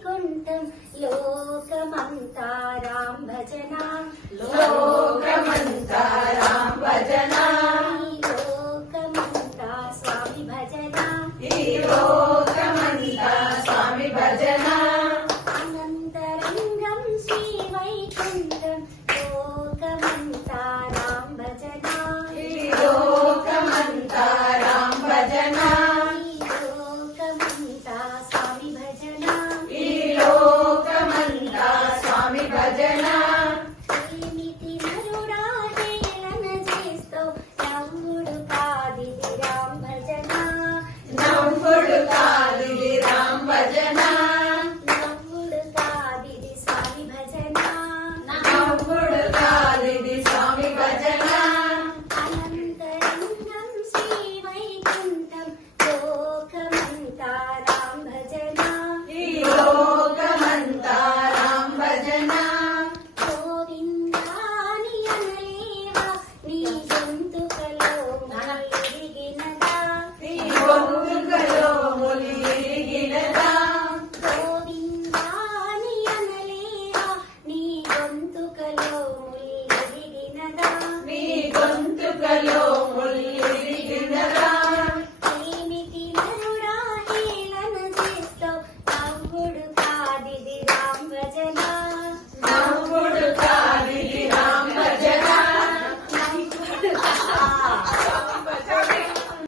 వైకుంఠం లోకమంతా రామ్ భజన లోకమంతా రామ్ భజన లోకమంతా స్వామి భజన ఈ లోకమంతా స్వామి భజన అనంతరంగం శ్రీ వైకుంఠం లోకమంతా రామ్ భజన ఈ లోకమంతా రామ్ భజన లోకమంతా స్వామి భజన ఈ లోకమంతా స్వామి భజన ఏమిటి నరుడా హేళన చేస్తావు నవ్వుడు కాదిది రామ్ భజన నవ్వుడు కాదిది రామ్ భజన నవ్వుడు కాదిది స్వామి భజన నవ్వుడు కాదిది స్వామి భజన అనంతరంగం శ్రీ వైకుంఠం లోకమంతా రామ్ భజన ఈ లోకమంతా రామ్ భజన గోవిందాని అనలేవా నీ గొంతుకలో మునిగినదా ఈ గొంతుకలో మునిగినదా గోవిందాని అనలేవా నీ గొంతుకలో